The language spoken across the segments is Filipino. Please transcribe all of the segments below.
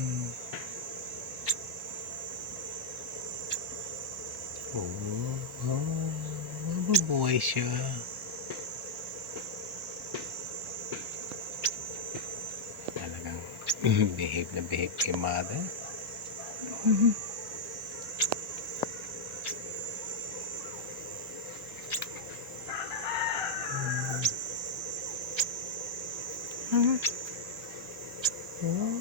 Hmm. Oo, oh, mabubuhay siya. Talagang behave na behave kay mother. Mm-hmm. Mm. Huh? Oh.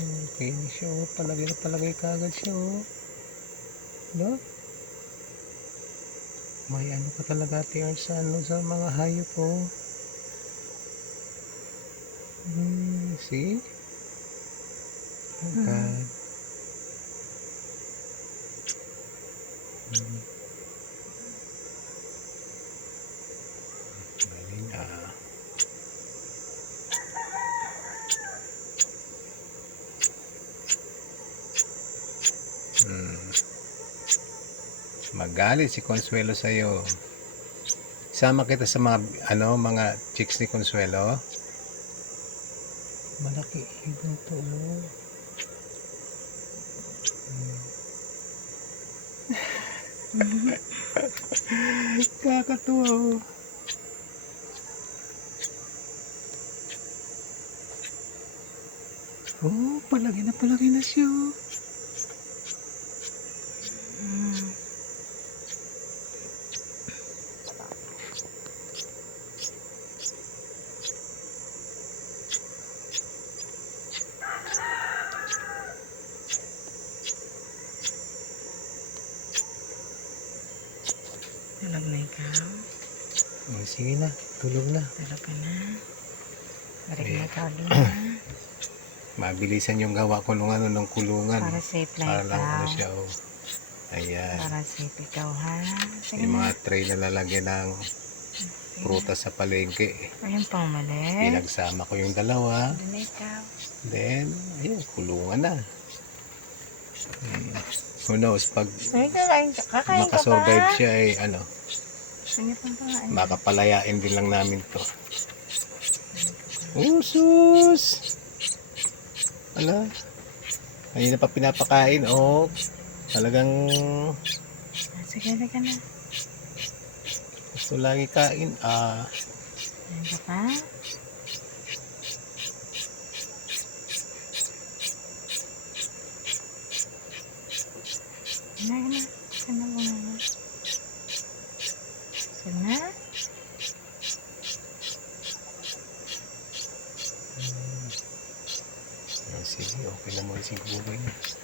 Okay na siya oh. Palagay na palagay kagad siya oh. No? May ano ka talaga TR sa ano sa mga hayop oh. Hmm, see? Oh God. Hmm. Hmm. Magalit si Consuelo sa iyo. Sama kita sa mga ano, mga chicks ni Consuelo. Malaki ibon to. Hmm. Kakatuwa. oh. Oh, palagi na palagi na siya. Tulog na ikaw. Oh, sige na, tulog na. Tulog ka na. Balik na ikaw na. Mabilisan yung gawa ko nung ano, ng kulungan. Para safe lang Para lang ikaw. ano siya, oh. Ayan. Para safe ikaw ha. Sige Yung na. mga tray na lalagyan ng prutas sa palengke. Ayun pang mali. Pinagsama ko yung dalawa. Doon na ikaw. Then, ayun, kulungan na. Hmm. Who knows, pag makasurvive siya ay ano, Sige pang pangain. makapalayain din lang namin to. Usus! Ala, kanina pa pinapakain, oh. Talagang Sige, sige na. gusto lagi kain. Ah, ka pa. Na, sige na. Sige na muna. Sige na. sige, okay na muna siguro yun.